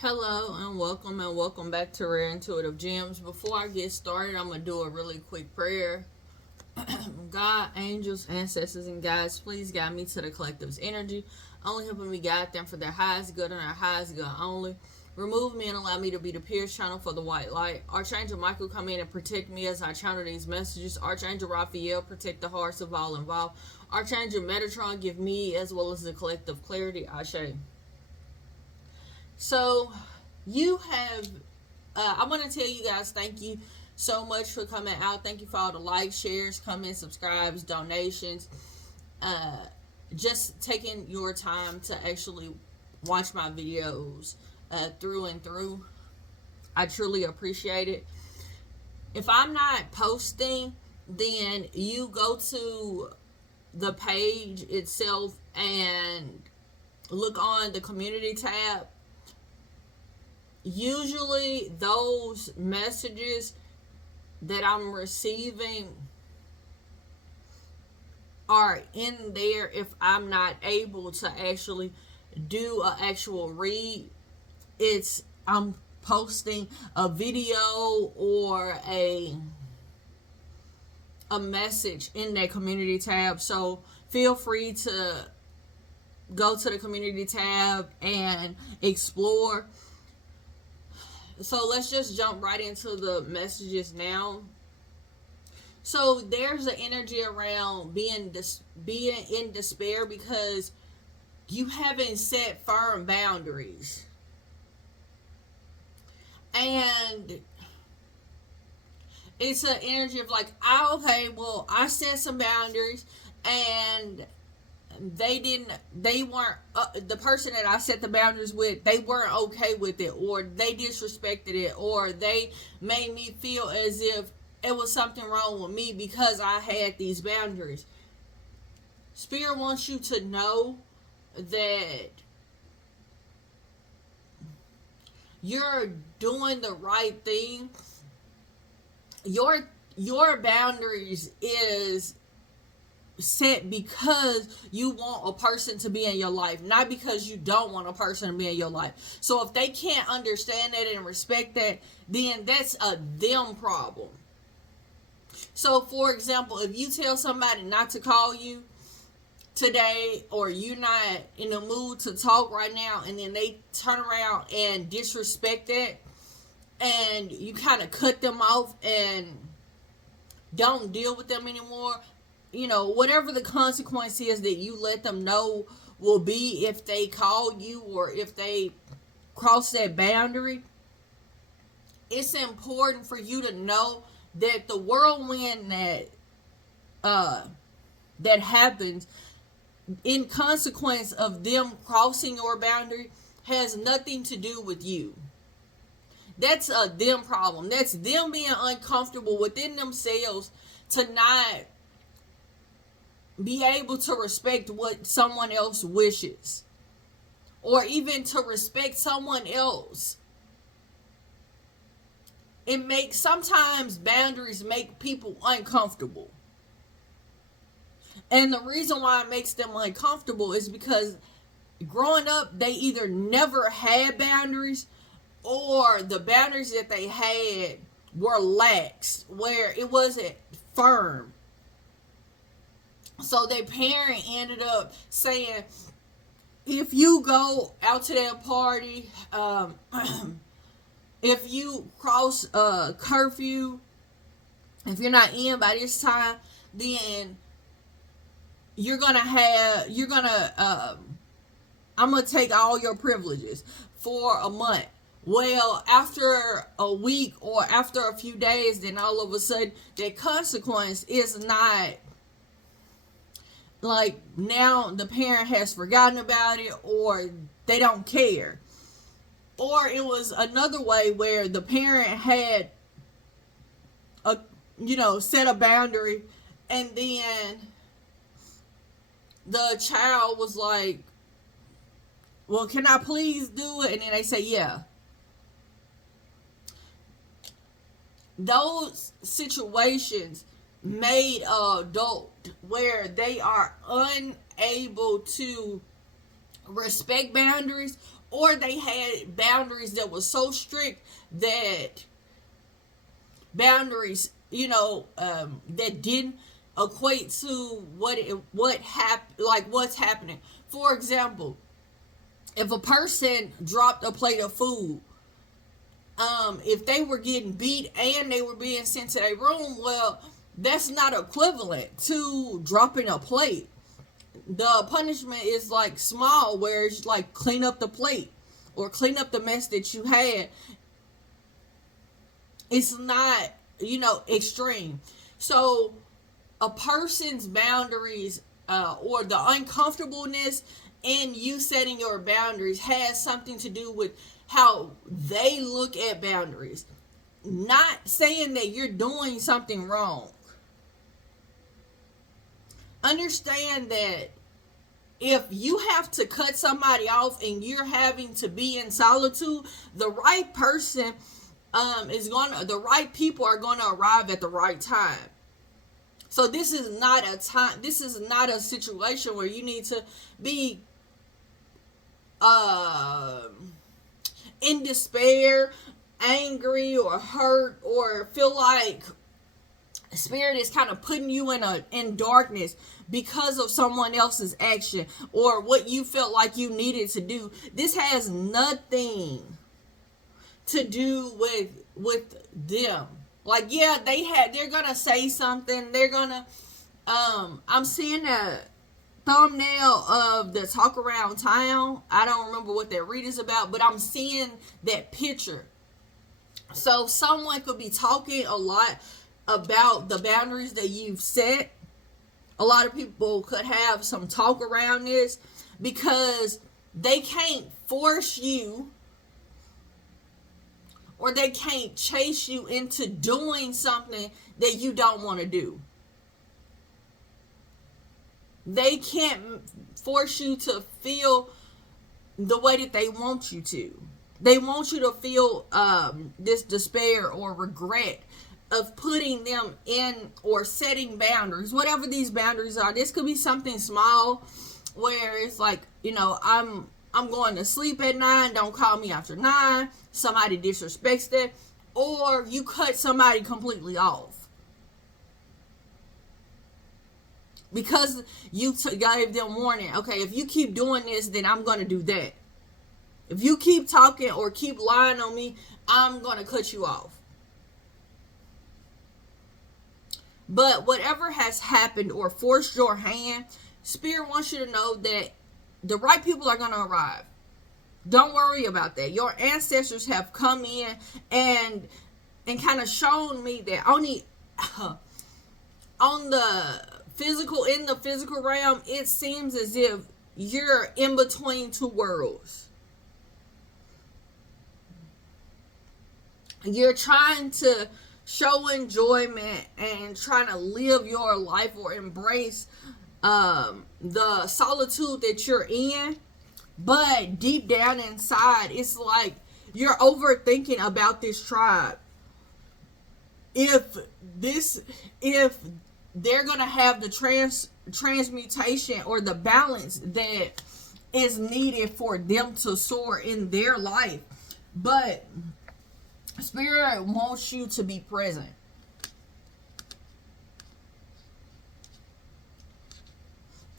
Hello and welcome back to Rare Intuitive Gems. Before I get started, I'm gonna do a really quick prayer. God, angels, ancestors, and guides, please guide me to the collective's energy, only helping me guide them for their highest good and their highest good only. Remove me and allow me to be the pierce channel for the white light. Archangel Michael, come in and protect me as I channel these messages. Archangel Raphael, protect the hearts of all involved. Archangel Metatron, give me as well as the collective clarity. Ashe. So, you have, I want to tell you guys thank you so much for coming out. Thank you for all the likes, shares, comments, subscribes, donations. Uh, just taking your time to actually watch my videos through and through. I truly appreciate it. If I'm not posting, then you go to the page itself and look on the community tab. Usually those messages that I'm receiving are in there if I'm not able to actually do an actual read. I'm posting a video or a message in that community tab. So feel free to go to the community tab and explore. So let's just jump right into the messages now. So there's an energy around being in despair because you haven't set firm boundaries. And it's an energy of like, I set some boundaries and they weren't the person that I set the boundaries with, they weren't okay with it, or they disrespected it, or they made me feel as if it was something wrong with me because I had these boundaries. Spirit wants you to know that you're doing the right thing. Your boundaries is set because you want a person to be in your life, not because you don't want a person to be in your life. So if they can't understand that and respect that, then that's a them problem. So for example, if you tell somebody not to call you today, or you're not in the mood to talk right now, and then they turn around and disrespect that, and you kind of cut them off and don't deal with them anymore, whatever the consequence is that you let them know will be if they call you or if they cross that boundary, it's important for you to know that the whirlwind that happens in consequence of them crossing your boundary has nothing to do with you. That's a them problem. That's them being uncomfortable within themselves to not be able to respect what someone else wishes, or even to respect someone else. Sometimes boundaries make people uncomfortable. And the reason why it makes them uncomfortable is because growing up, they either never had boundaries, or the boundaries that they had were lax, where it wasn't firm. So their parent ended up saying, if you go out to that party, if you cross curfew, if you're not in by this time, then I'm gonna take all your privileges for a month. Well, after a week or after a few days, then all of a sudden that consequence is not, like, now the parent has forgotten about it, or they don't care. Or it was another way where the parent had set a boundary, and then the child was like, well, can I please do it? And then they say, yeah. Those situations made an adult where they are unable to respect boundaries, or they had boundaries that was so strict that boundaries, that didn't equate to what's happening. For example, if a person dropped a plate of food, if they were getting beat and they were being sent to their room, well, that's not equivalent to dropping a plate. The punishment is like small, where it's like clean up the plate or clean up the mess that you had. It's not, extreme. So a person's boundaries, or the uncomfortableness in you setting your boundaries, has something to do with how they look at boundaries. Not saying that you're doing something wrong. Understand that if you have to cut somebody off and you're having to be in solitude, the right person the right people are gonna arrive at the right time. So this is not a situation where you need to be in despair, angry, or hurt, or feel like Spirit is kind of putting you in darkness because of someone else's action or what you felt like you needed to do. This has nothing to do with them. Like, yeah, they're gonna say something. They're gonna I'm seeing a thumbnail of the Talk Around Town. I don't remember what that read is about, but I'm seeing that picture. So someone could be talking a lot about the boundaries that you've set. A lot of people could have some talk around this because they can't force you, or they can't chase you into doing something that you don't want to do. They can't force you to feel the way that they want you to. They want you to feel this despair or regret of putting them in or setting boundaries, whatever these boundaries are. This could be something small where it's like, I'm going to sleep at 9, don't call me after 9. Somebody disrespects that, or you cut somebody completely off because you gave them warning. Okay, if you keep doing this, then I'm going to do that. If you keep talking or keep lying on me, I'm going to cut you off. But whatever has happened or forced your hand, Spirit wants you to know that the right people are going to arrive. Don't worry about that. Your ancestors have come in and kind of shown me that only in the physical realm, it seems as if you're in between two worlds. You're trying to show enjoyment and trying to live your life or embrace the solitude that you're in, but deep down inside, it's like you're overthinking about this tribe. If they're gonna have the transmutation or the balance that is needed for them to soar in their life, but Spirit wants you to be present.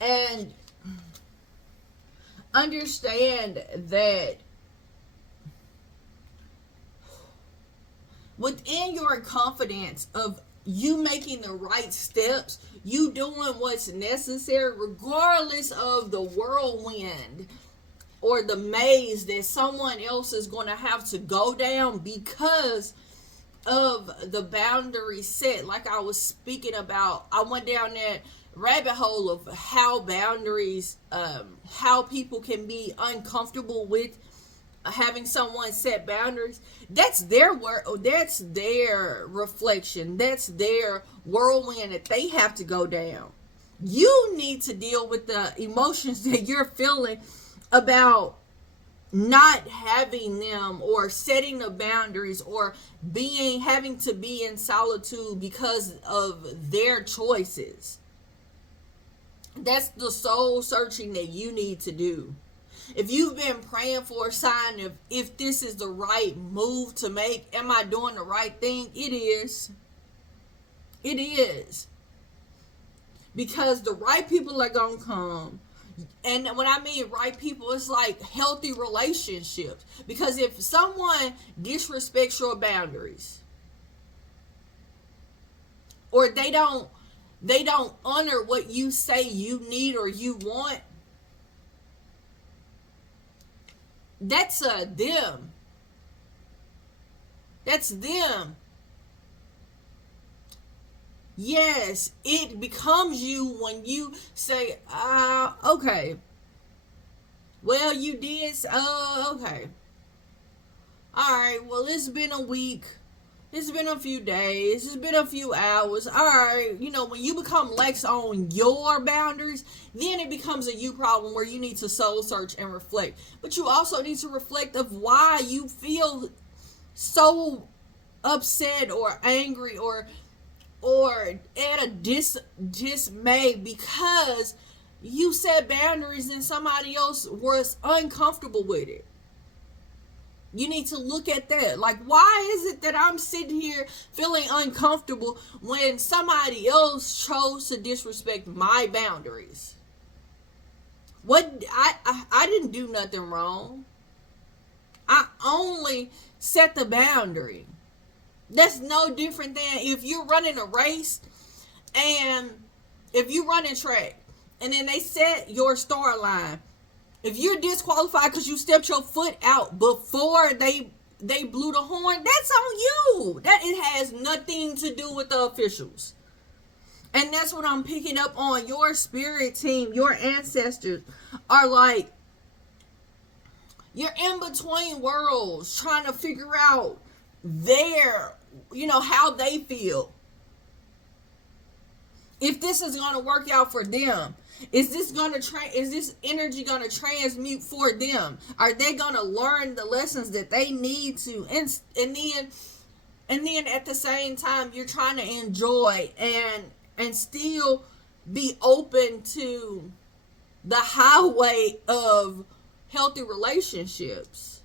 And understand that within your confidence of you making the right steps, you doing what's necessary, regardless of the whirlwind or the maze that someone else is going to have to go down because of the boundary set. Like I was speaking about, I went down that rabbit hole of how boundaries, how people can be uncomfortable with having someone set boundaries. That's their work. That's their reflection. That's their whirlwind that they have to go down. You need to deal with the emotions that you're feeling about not having them or setting the boundaries or having to be in solitude because of their choices. That's the soul searching that you need to do. If you've been praying for a sign of if this is the right move to make, am I doing the right thing? It is. It is. Because the right people are going to come. And when I mean right people, it's like healthy relationships. Because if someone disrespects your boundaries, or they don't honor what you say you need or you want, that's them. That's them. Yes, it becomes you when you say, okay. Well, you did, okay. Alright, well, it's been a week. It's been a few days. It's been a few hours. Alright, when you become lax on your boundaries, then it becomes a you problem where you need to soul search and reflect. But you also need to reflect of why you feel so upset or angry or at a dismay because you set boundaries and somebody else was uncomfortable with it. You need to look at that. Like, why is it that I'm sitting here feeling uncomfortable when somebody else chose to disrespect my boundaries? What I didn't do nothing wrong. I only set the boundary. That's no different than if you're running a race and if you run in track and then they set your start line. If you're disqualified because you stepped your foot out before they blew the horn, that's on you. That it has nothing to do with the officials. And that's what I'm picking up on. Your spirit team, your ancestors are like, you're in between worlds trying to figure out how they feel. If this is going to work out for them, is this energy going to transmute for them? Are they going to learn the lessons that they need to? And then at the same time, you're trying to enjoy and still be open to the highway of healthy relationships.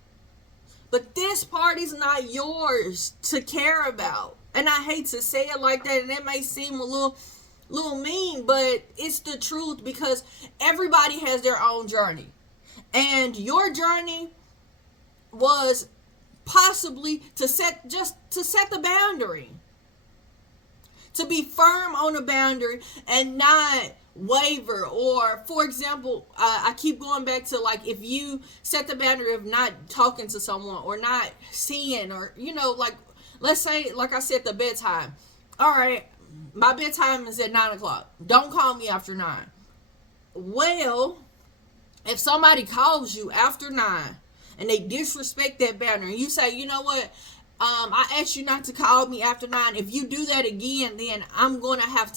But this part is not yours to care about. And I hate to say it like that, and it may seem a little mean, but it's the truth because everybody has their own journey. And your journey was possibly to set the boundary. To be firm on a boundary and not waver. Or, for example, I keep going back to, like, if you set the boundary of not talking to someone or not seeing, or like, let's say, like I said, the bedtime. All right, my bedtime is at 9 o'clock. Don't call me after 9. Well, if somebody calls you after 9 and they disrespect that boundary, and you say, you know what, I asked you not to call me after 9. If you do that again, then I'm going to have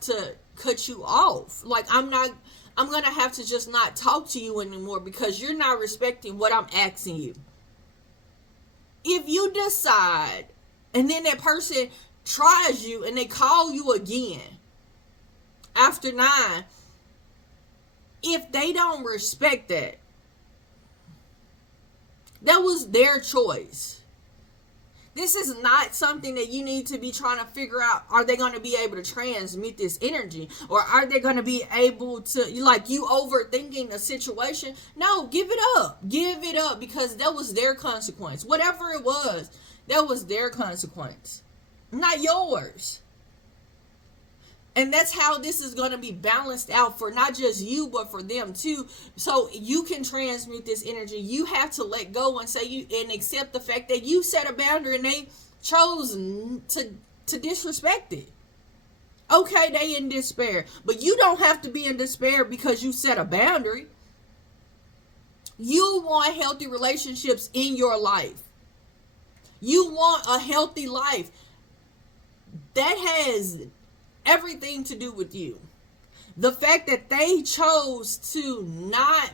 to cut you off. Like, I'm going to have to just not talk to you anymore because you're not respecting what I'm asking you. If you decide, and then that person tries you and they call you again after 9, if they don't respect that, that was their choice. This is not something that you need to be trying to figure out. Are they going to be able to transmit this energy? Or are they going to be able to, like, you overthinking the situation? No, give it up. Give it up, because that was their consequence. Whatever it was, that was their consequence, not yours. And that's how this is going to be balanced out for not just you, but for them too. So you can transmute this energy. You have to let go and say and accept the fact that you set a boundary and they chose to disrespect it. Okay, they in despair. But you don't have to be in despair because you set a boundary. You want healthy relationships in your life. You want a healthy life. That has everything to do with you. The fact that they chose to not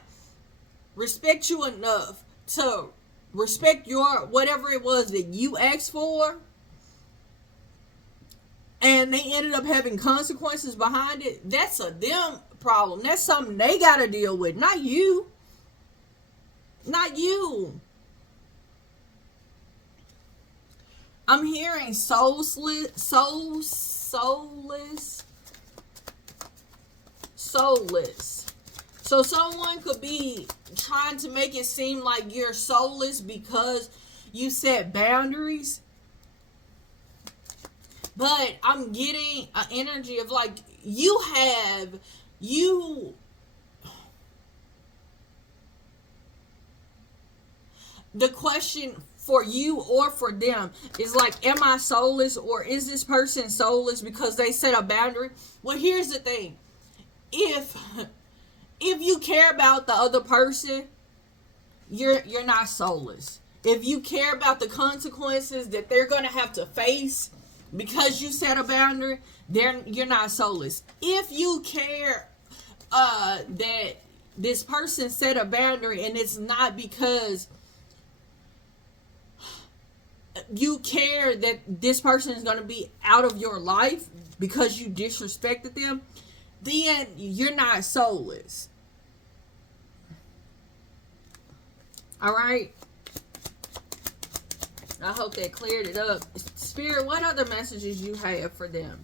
respect you enough to respect your whatever it was that you asked for, and they ended up having consequences behind it, that's a them problem. That's something they got to deal with, not you. Not you. I'm hearing soulless. So someone could be trying to make it seem like you're soulless because you set boundaries. But I'm getting an energy of like the question for you or for them is like, am I soulless, or is this person soulless because they set a boundary? Well, here's the thing. If you care about the other person, you're not soulless. If you care about the consequences that they're going to have to face because you set a boundary, you're not soulless. If you care that this person set a boundary and it's not because you care that this person is going to be out of your life because you disrespected them, then you're not soulless. All right? I hope that cleared it up. Spirit, what other messages you have for them?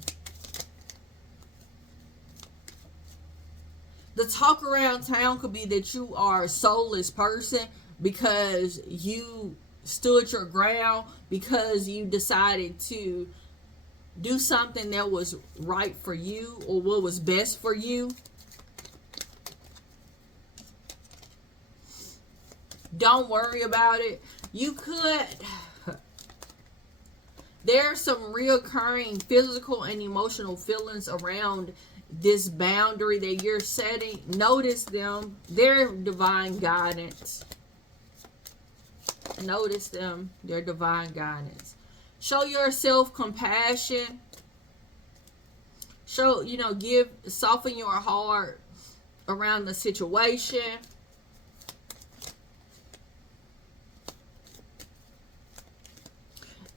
The talk around town could be that you are a soulless person because you stood your ground, because you decided to do something that was right for you or what was best for you. Don't worry about it. You could... There's some reoccurring physical and emotional feelings around this boundary that you're setting. Notice them. They're divine guidance. Notice them. They're divine guidance. Show yourself compassion. Soften your heart around the situation.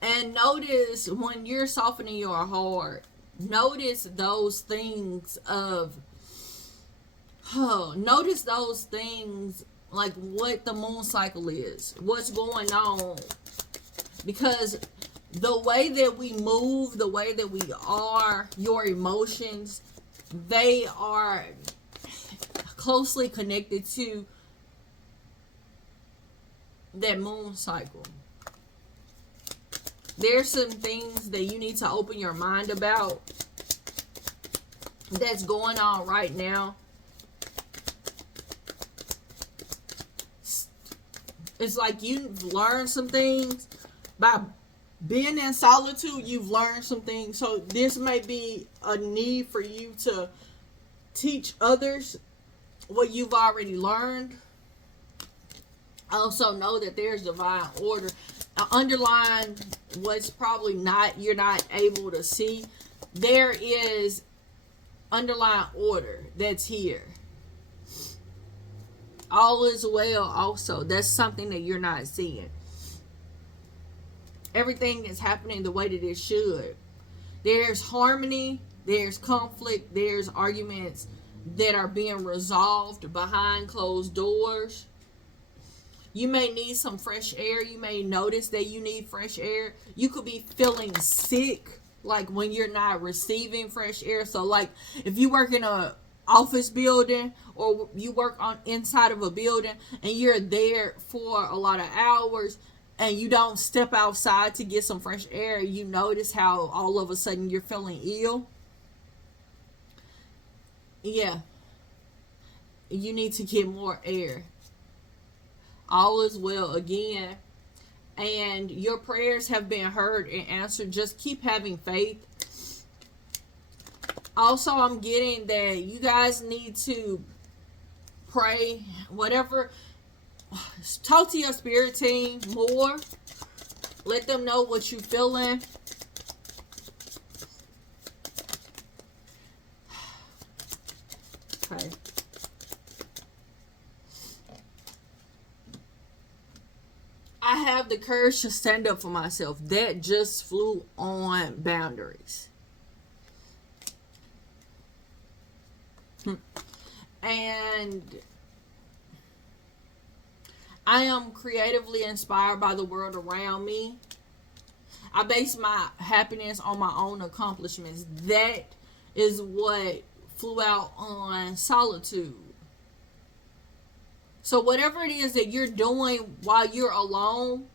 And notice when you're softening your heart, notice those things like what the moon cycle is, what's going on. Because the way that we move, the way that we are, your emotions, they are closely connected to that moon cycle. There's some things that you need to open your mind about that's going on right now. It's like you've learned some things. By being in solitude, you've learned some things. So this may be a need for you to teach others what you've already learned. Also know that there's divine order. Underline what's probably you're not able to see. There is underlying order that's here. All is well also. That's something that you're not seeing. Everything is happening the way that it should. There's harmony, there's conflict, there's arguments that are being resolved behind closed doors. You may need some fresh air. You may notice that you need fresh air. You could be feeling sick, like when you're not receiving fresh air. So like if you work in a office building or you work on inside of a building and you're there for a lot of hours and you don't step outside to get some fresh air, you notice how all of a sudden you're feeling ill. Yeah. You need to get more air. All is well again, and your prayers have been heard and answered. Just keep having faith. Also, I'm getting that you guys need to pray, whatever. Talk to your spirit team more. Let them know what you're feeling. Okay. I have the courage to stand up for myself. That just flew on boundaries. And I am creatively inspired by the world around me. I base my happiness on my own accomplishments. That is what flew out on solitude. So whatever it is that you're doing while you're alone,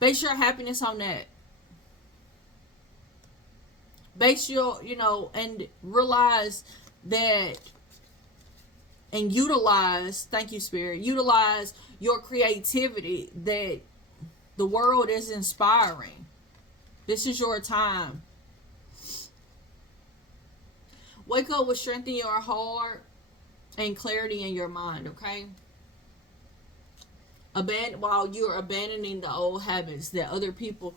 base your happiness on that. Base your, and realize that, and utilize, thank you, Spirit, utilize your creativity that the world is inspiring. This is your time. Wake up with strength in your heart and clarity in your mind, okay? While you're abandoning the old habits that other people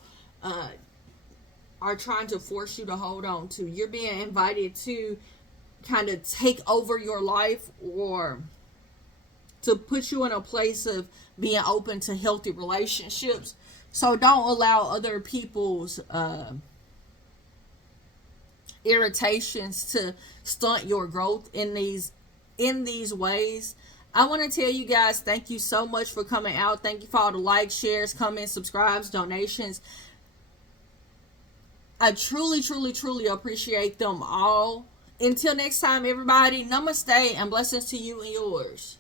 are trying to force you to hold on to. You're being invited to kind of take over your life, or to put you in a place of being open to healthy relationships. So don't allow other people's irritations to stunt your growth in these ways. I want to tell you guys, thank you so much for coming out. Thank you for all the likes, shares, comments, subscribes, donations. I truly, truly, truly appreciate them all. Until next time, everybody, namaste and blessings to you and yours.